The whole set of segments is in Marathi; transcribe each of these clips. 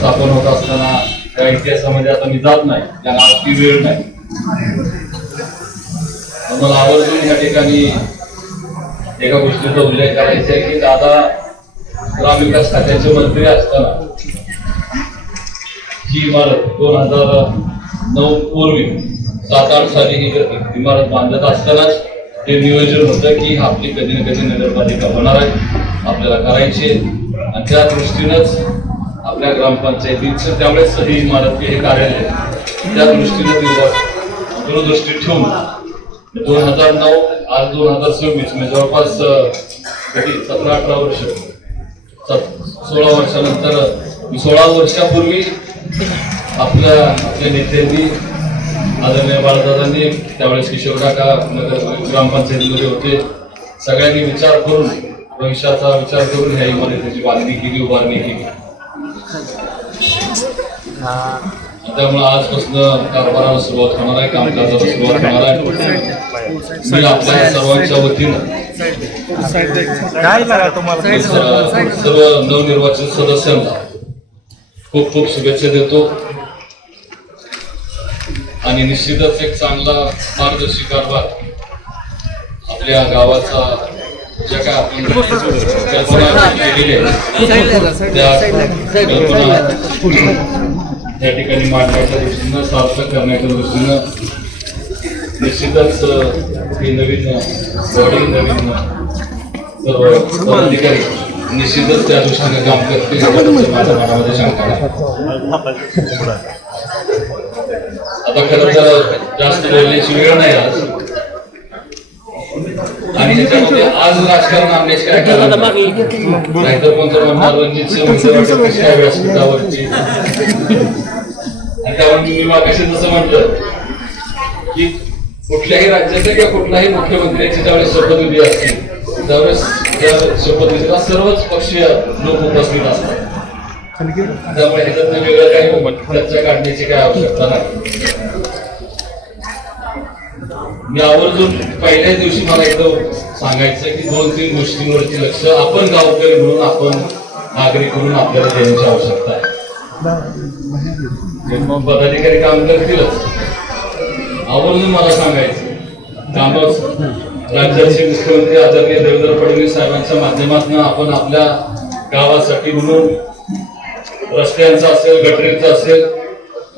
स्थापन होत असताना त्या इतिहासामध्ये आता मी जात नाही, त्याला आज ती वेळ नाही. मला आवर्जून या ठिकाणी एका गोष्टीचा उल्लेख करायचा आहे की दादा ग्रामविकास खात्याचे मंत्री असताना ही इमारत 2009 पूर्वी 7-8 साली ही इमारत बांधत असतानाच ते नियोजन होतं की आपली कधी ना कधी नगरपालिका होणार आहे, आपल्याला करायची, आणि त्या दृष्टीनंच आपल्या ग्रामपंचायतीचं त्यावेळेस ही इमारत हे कार्यालय त्या दृष्टीने दूरदृष्टी ठेवून 2009 आज 2026 म्हणजे जवळपास 17-18 वर्ष 16 वर्षानंतर 16 वर्षापूर्वी आपल्या नेत्यांनी आदरणीय बाळदादांनी त्यावेळेस किशोर काका ग्रामपंचायतीमध्ये होते, सगळ्यांनी विचार करून भविष्याचा विचार करून ह्या इमारतीची बांधणी केली, उभारणी केली. त्यामुळे आजपासून कारभाराला सुरुवात होणार आहे, कामकाजाला सुरुवात होणार आहे. मी आपल्या सर्वांच्या वतीनं सर्व नवनिर्वाचित सदस्यांना खूप खूप शुभेच्छा देतो आणि निश्चितच एक चांगला मार्गदर्शी कारभार आपल्या गावाचा ज्या काय आपण कल्पना केलेली आहे त्या कल्पना या ठिकाणी मांडण्याच्या दृष्टीनं सार्थक करण्याच्या दृष्टीनं निश्चितच ही नवीन बॉडी नवीन सर्व पदाधिकारी निश्चितच त्या दृष्टीने काम करतील माझ्या मनामध्ये शंका आहे. आता खरं तर जास्त बोलण्याची वेळ नाही आज, आणि त्याच्यामध्ये आज राजकारण आणण्याची काय कारण नाहीतर कोणतं म्हणणार रणजित काय व्यासपीठावरची, आणि त्यावर मी मागाशी जसं म्हटलं की कुठल्याही राज्याचे किंवा कुठल्याही मुख्यमंत्र्याची ज्यावेळेस शपथविधी असतील त्यावेळेस त्या शपथविधीला सर्वच पक्षीय लोक उपस्थित असतात, त्यामुळे ह्याच्यात वेगळं काही चर्चा काढण्याची काय आवश्यकता नाही. मी आवर्जून पहिल्याच दिवशी मला एकदम सांगायचं की 2-3 गोष्टींवरती लक्ष आपण गावकरी म्हणून आपण नागरिक म्हणून आपल्याला देण्याची आवश्यकता आहे. मग पदाधिकारी काम करतीलच, आवर्जून मला सांगायचं कामच राज्याचे मुख्यमंत्री आदरणीय देवेंद्र फडणवीस साहेबांच्या माध्यमातून आपण आपल्या गावासाठी म्हणून रस्त्यांचा असेल, गटरीचा असेल,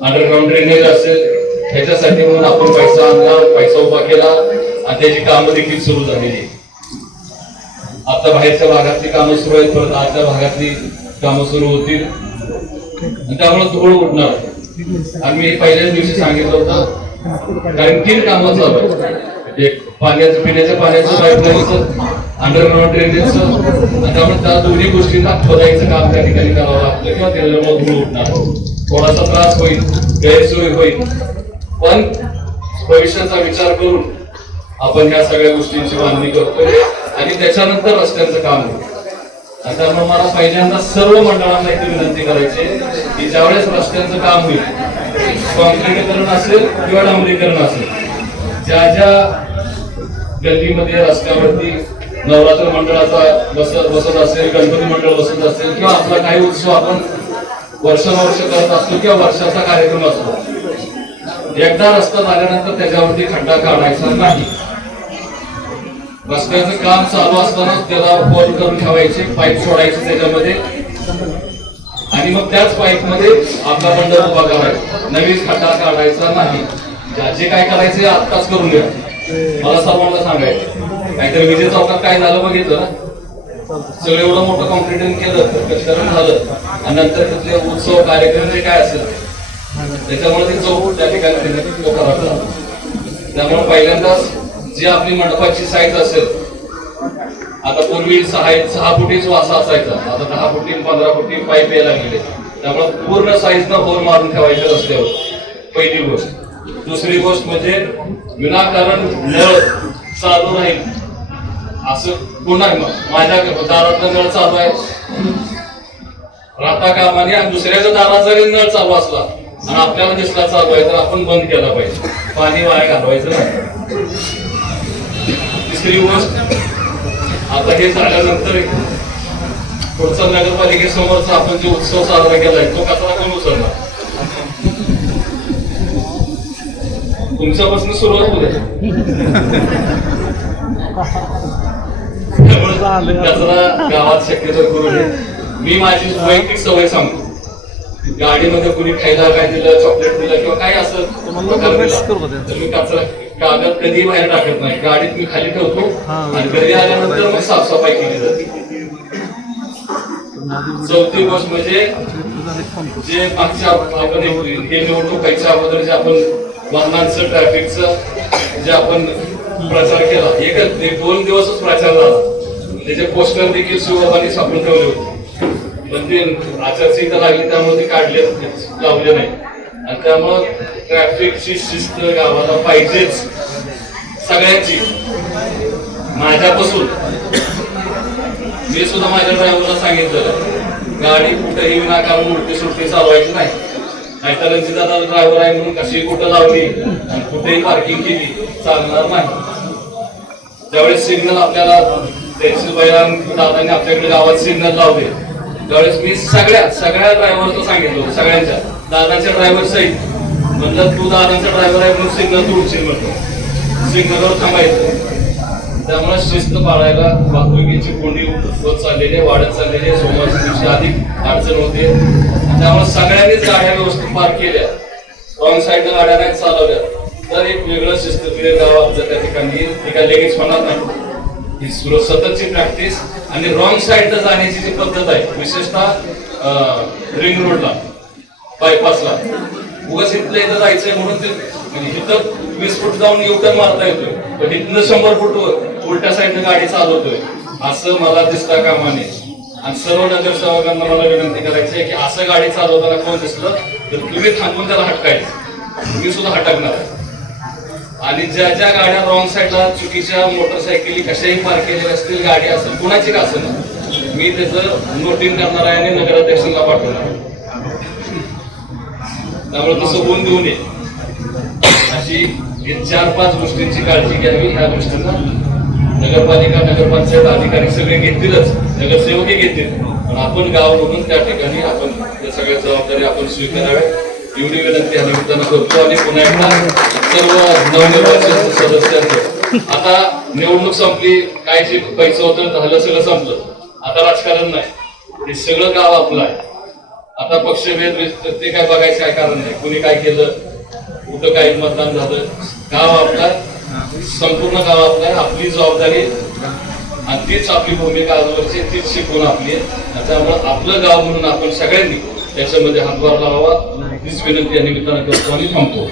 अंडरग्राऊंड ड्रेनेज असेल, ह्याच्यासाठी म्हणून आपण पैसा आणला, पैसा उभा केला आणि त्याची कामं देखील सुरू झालेली. आता बाहेरच्या भागातली कामं सुरू आहेत, परत आतल्या भागातली कामं सुरू होतील आणि त्यामुळे धूळ उडणार. आणि मी पहिल्याच दिवशी सांगितलं होतं कारण 3 कामं चालू आहेत, एक पाण्याचं पिण्याच्या पाण्याचं पाईपलाईनचं, अंडरग्राऊंड ड्रेनेजचं, आणि त्यामुळे त्या दोन्ही गोष्टींना खोदायचं काम त्या ठिकाणी करावं लागतं किंवा त्याच्यामुळे धूळ उडणार, थोडासा त्रास होईल, गैरसोय होईल, पण भविष्याचा विचार करून आपण ह्या सगळ्या गोष्टींची बांधणी करतोय आणि त्याच्यानंतर रस्त्यांचं काम होईल. आणि त्यामुळे मला पहिल्यांदा सर्व मंडळांना इथे विनंती करायची की ज्यावेळेस रस्त्यांचं काम होईल, कॉन्क्रीटीकरण असेल किंवा डांबरीकरण असेल, ज्या ज्या गल्लीमध्ये रस्त्यावरती नवरात्र मंडळाचा बसत असेल, गणपती मंडळ बसत असेल किंवा आपला काही उत्सव आपण वर्षानुवर्ष करत असतो किंवा वर्षाचा कार्यक्रम असतो, एकदा रस्ता झाल्यानंतर त्याच्यावरती खड्डा काढायचा नाही. रस्त्याचं काम चालू असताना त्याला होल करून ठेवायचे, पाईप सोडायचे त्याच्यामध्ये आणि मग त्याच पाईप मध्ये आपला मंडळ उभा करायचा, नवीन खड्डा काढायचा नाही. जे काय करायचे आत्ताच करून घ्या. मला सर्वांना सांगायचं नाहीतर विजय चौकात काय झालं बघितलं ना, सगळं एवढं मोठं कॉन्क्रीटिंग केलं, कष्टकरण झालं आणि नंतर तिथले उत्सव कार्यक्रम जे काय असेल त्याच्यामुळे ते चौक त्या ठिकाणी खराब झाला. त्यामुळे पहिल्यांदाच जी आपली मंडपाची साईज असेल, आता पूर्वी 6 फुटीच वासा असायचा, आता 10 फुटी 15 फुटी पाईप यायला लागले, त्यामुळे पूर्ण साईजनं होल मारून ठेवायचे रस्त्यावर, पहिली गोष्ट. दुसरी गोष्ट म्हणजे विनाकारण नळ चालू राहील असं पुन्हा माझ्या दारातलं नळ चालू आहे राहता कामाने, आणि दुसऱ्याच्या दारात जरी नळ चालू असला आणि आपल्याला दिसला चालू आहे तर आपण बंद केला पाहिजे, पाणी वाया घालवायचं नाही. तिसरी गोष्ट, आता हे झाल्यानंतर पुढचा नगरपालिकेसमोरचा आपण जो उत्सव साजरा केलाय तो कचरा कोण उचलणार? तुमच्यापासून सुरुवात होते. कचरा गावात शक्यतो करू नये. मी माझी वैयक्तिक सवय सांगतो, गाडीमध्ये कुणी खायला काय दिलं, चॉकलेट दिलं किंवा काय असं तर मी कचरा कागद कधी बाहेर टाकत नाही, गाडीत मी खाली ठेवतो आणि घरी आल्यानंतर मग साफसफाई केली जाते. चौथी गोष्ट म्हणजे जे मागच्या आपण हे निवडणूक व्हायच्या अगोदर जे आपण वाहनांचं ट्रॅफिकचं जे आपण प्रचार केला, एक 2 दिवसच प्रचार झाला. त्याचे पोस्टर देखील शिवबाबांनी सापडून ठेवले होते, पण ते आचारसंहिता लागली त्यामुळे ते काढले लावले नाही. आणि त्यामुळं ट्रॅफिकची शिस्त गावाला पाहिजेच सगळ्यांची. माझ्यापासून मी सुद्धा माझ्या ड्रायव्हरला सांगितलं, गाडी कुठेही विनाकारण उलटी सुलटी चालवायची नाही. नाहीतर रणजितदादा ड्रायव्हर आहे म्हणून कशी कुठं लावली आणि कुठेही पार्किंग केली चालणार नाही. ज्यावेळेस सिग्नल आपल्याला दादांनी आपल्याकडे गावात सिग्नल लावले त्यावेळेस मी सगळ्या ड्रायव्हरचं सांगितलं, सगळ्यांच्या दादांच्या ड्रायव्हर सहित म्हणलं, तू दादांचा ड्रायव्हर आहे म्हणून सिग्नल तू उचल म्हणतो, सिग्नलवर थांबायचं. त्यामुळे शिस्त पाळायला वाहतुकीची कोंडी होत चाललेली आहे, वाढत चाललेली आहे. सोमवारच्या दिवशी अधिक अडचण होते. त्यामुळे सगळ्यांनीच गाड्या व्यवस्थित पार्क केल्या, रॉंग साईडनं गाड्या नाही चालवल्या तर एक वेगळं शिस्तप्रिय गाव आपल्या त्या ठिकाणी एका लगेच होणार नाही. ही सततची प्रॅक्टिस आणि रॉंग साईडला जाण्याची जी पद्धत आहे, विशेषतः रिंग रोडला बायपासला उगाच इथलं इथं जायचंय म्हणून ते म्हणजे इथं 20 फूट जाऊन युटर्न मारता येतोय, पण इथनं 100 फूट उलट्या साईडनं गाडी चालवतोय असं मला दिसता कामा नये. आणि सर्व नगरसेवकांना मला विनंती करायची आहे की असं गाडी चालवताना कोण दिसलं तर तुम्ही थांबून त्याला हटकायचं, तुम्ही सुद्धा हटकणार. आणि ज्या ज्या गाड्या रॉंग साईडला चुकीच्या मोटरसायकली कशाही पार्क केलेल्या असतील, गाडी असेल कुणाची का असेल, मी त्याचं नोटिंग करणार आहे आणि नगराध्यक्षांना पाठवणार. त्यामुळे तसं होऊन देऊ नये अशी 4-5 गोष्टींची काळजी घ्यावी. ह्या गोष्टींना नगरपालिका नगरपंचायत अधिकारी सगळे घेतीलच, नगरसेवकही घेतील, पण आपण गाव बघून त्या ठिकाणी आपण त्या सगळ्या जबाबदारी आपण स्वीकाराव्या एवढी विनंती या निमित्तानं करतो. आणि पुन्हा एकदा सर्व नवनिर्वाचित सदस्यांचं, आता निवडणूक संपली, काय जे पैसे होतं झालं सगळं संपलं, आता राजकारण नाही, हे सगळं गाव आपलं आहे. आता पक्षभेद ते काय बघायचं काय कारण नाही, कुणी काय केलं, कुठं काय मतदान झालं, गाव आपला, संपूर्ण गाव आपला आहे. आपली जबाबदारी आणि तीच आपली भूमिका आजवरची, तीच शिकवून आपली आहे. त्यामुळे आपलं गाव म्हणून आपण सगळ्यांनी त्याच्यामध्ये हातभार लावावा हीच विनंती या निमित्तानं करतो आणि थांबतो.